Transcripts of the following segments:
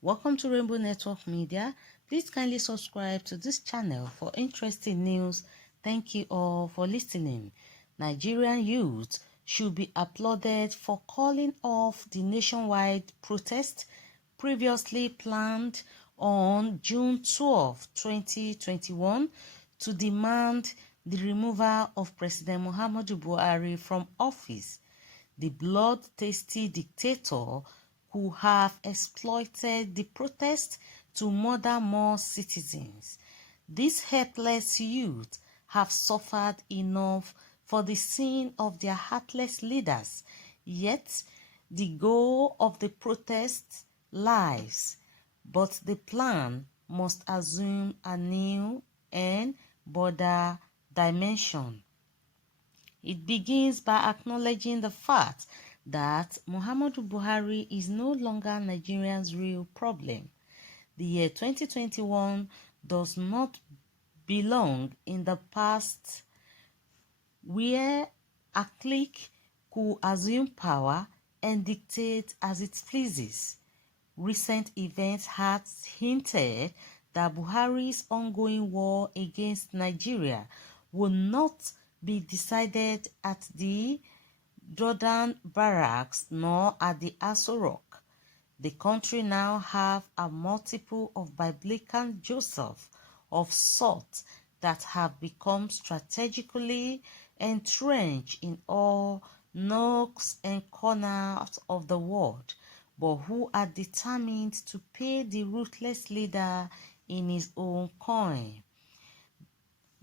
Welcome to Rainbow Network Media. Please kindly subscribe to this channel for interesting news. Thank you all for listening. Nigerian youth should be applauded for calling off the nationwide protest previously planned on June 12, 2021 to demand the removal of President Muhammadu Buhari from office. The bloodthirsty dictator who have exploited the protest to murder more citizens. These helpless youth have suffered enough for the sin of their heartless leaders, yet the goal of the protest lies, but the plan must assume a new and broader dimension. It begins by acknowledging the fact that Muhammadu Buhari is no longer Nigeria's real problem. The year 2021 does not belong in the past where a clique could assume power and dictate as it pleases. Recent events had hinted that Buhari's ongoing war against Nigeria will not be decided at the Jordan barracks nor at the Aso Rock. The country now have a multiple of biblical Joseph of sorts that have become strategically entrenched in all nooks and corners of the world, but who are determined to pay the ruthless leader in his own coin.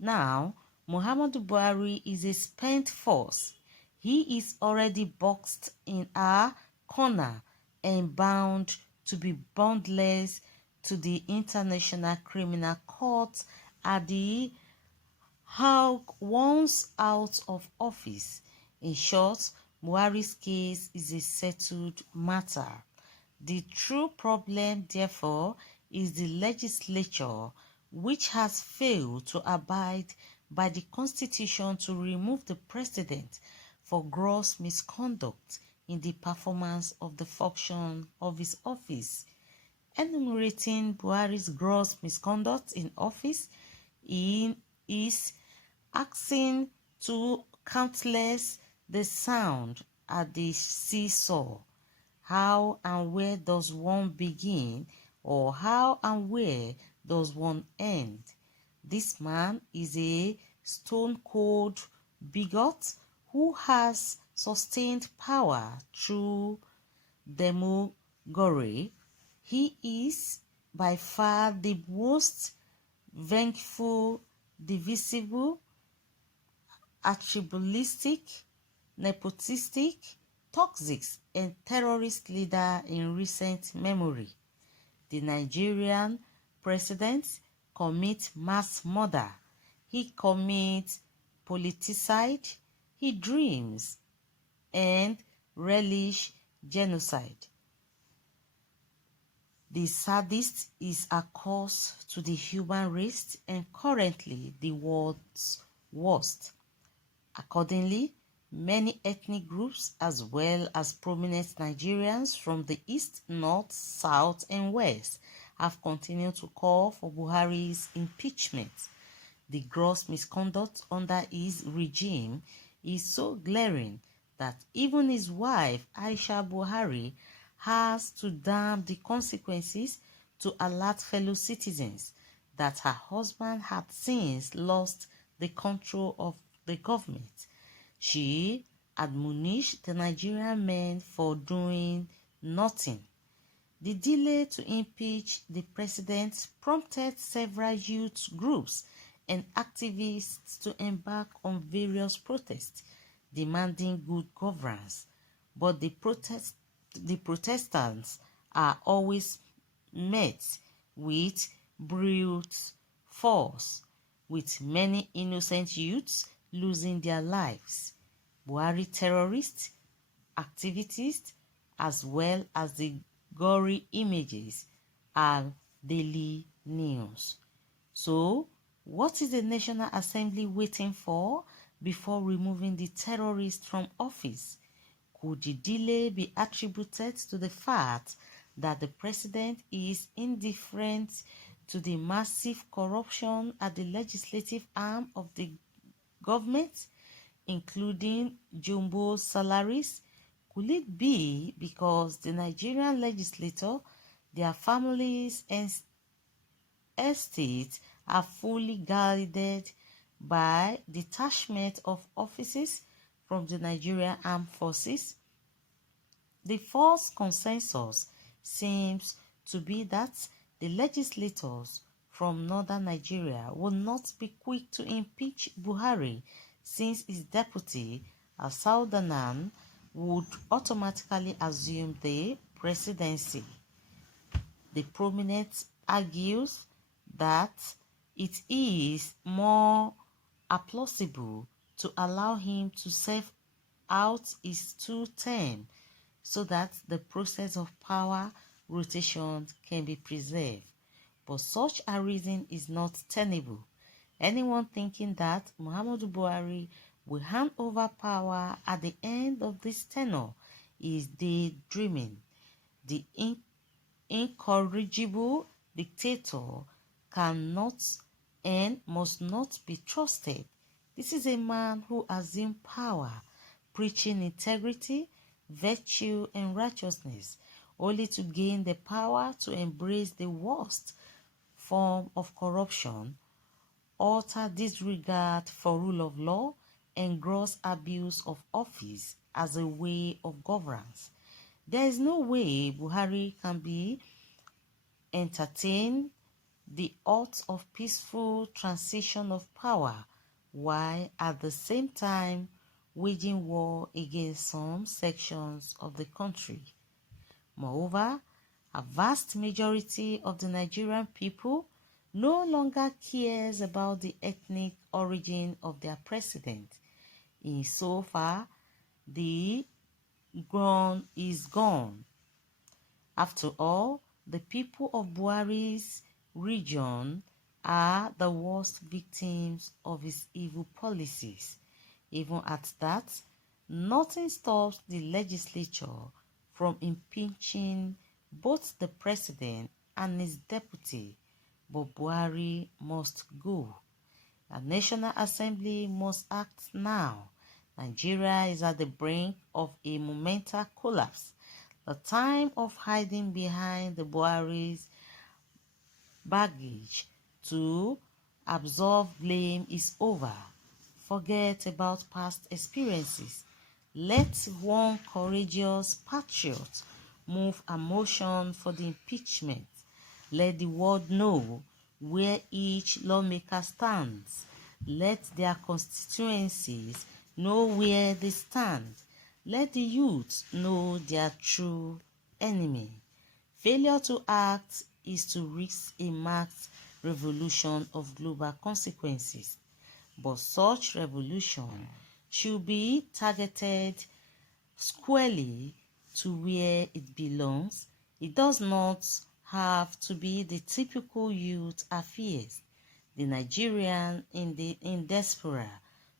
Now, Muhammadu Buhari is a spent force. He is already boxed in a corner and bound to be boundless to the International Criminal Court at the Hague once out of office. In short, Buhari's case is a settled matter. The true problem, therefore, is the legislature, which has failed to abide by the constitution to remove the president for gross misconduct in the performance of the function of his office. Enumerating Buhari's gross misconduct in office is asking to countless the sound at the seesaw. How and where does one begin, or how and where does one end? This man is a stone-cold bigot who has sustained power through demagoguery. He is by far the most vengeful, divisible, attributistic, nepotistic, toxic, and terrorist leader in recent memory. The Nigerian president commits mass murder. He commits politicide. He dreams and relish genocide. The sadist is a curse to the human race and currently the world's worst. Accordingly, many ethnic groups as well as prominent Nigerians from the east, north, south and west have continued to call for Buhari's impeachment. The gross misconduct under his regime is so glaring that even his wife, Aisha Buhari, has to damn the consequences to alert fellow citizens that her husband had since lost the control of the government. She admonished the Nigerian men for doing nothing. The delay to impeach the president prompted several youth groups and activists to embark on various protests demanding good governance, but the protestants are always met with brute force, with many innocent youths losing their lives. Buhari terrorist activities as well as the gory images are daily news. So, what is the National Assembly waiting for before removing the terrorist from office? Could the delay be attributed to the fact that the president is indifferent to the massive corruption at the legislative arm of the government, including jumbo salaries? Could it be because the Nigerian legislator, their families and estates are fully guided by detachment of offices from the Nigerian Armed Forces? The false consensus seems to be that the legislators from northern Nigeria will not be quick to impeach Buhari, since his deputy, a southerner, would automatically assume the presidency. The prominent argues that it is more plausible to allow him to serve out his 2 terms so that the process of power rotation can be preserved. But such a reason is not tenable. Anyone thinking that Muhammadu Buhari will hand over power at the end of this tenure is daydreaming. The incorrigible dictator cannot and must not be trusted. This is a man who assumed power, preaching integrity, virtue, and righteousness, only to gain the power to embrace the worst form of corruption, utter disregard for rule of law, and gross abuse of office as a way of governance. There is no way Buhari can be entertain the art of peaceful transition of power, while at the same time waging war against some sections of the country. Moreover, a vast majority of the Nigerian people no longer cares about the ethnic origin of their president. In so far, the ground is gone. After all, the people of Buhari's region are the worst victims of his evil policies. Even at that, nothing stops the legislature from impeaching both the president and his deputy, but Buhari must go. The National Assembly must act now. Nigeria is at the brink of a monumental collapse. The time of hiding behind the Buhari's baggage to absorb blame is over. Forget about past experiences. Let one courageous patriot move a motion for the impeachment. Let the world know where each lawmaker stands. Let their constituencies know where they stand. Let the youth know their true enemy. Failure to act is to risk a marked revolution of global consequences. But such revolution should be targeted squarely to where it belongs. It does not have to be the typical youth affairs. The Nigerian in diaspora,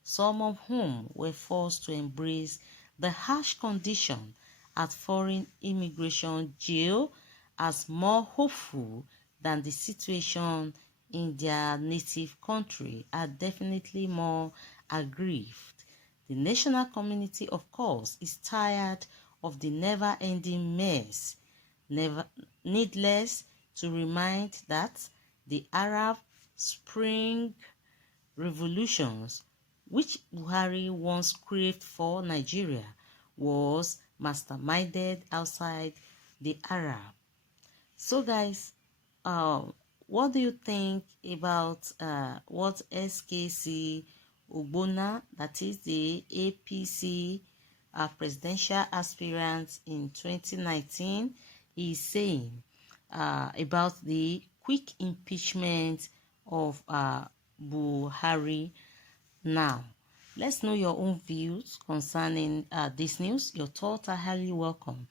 some of whom were forced to embrace the harsh condition at foreign immigration jail, as more hopeful than the situation in their native country, are definitely more aggrieved. The national community, of course, is tired of the never-ending mess. Needless to remind that the Arab Spring revolutions, which Buhari once craved for Nigeria, was masterminded outside the Arab. So guys, what do you think about what SKC Ogbonna, that is the APC presidential aspirant in 2019, is saying about the quick impeachment of Buhari now? Let's know your own views concerning this news. Your thoughts are highly welcome.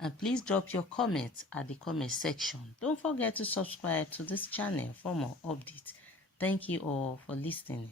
And please drop your comments at the comment section. Don't forget to subscribe to this channel for more updates. Thank you all for listening.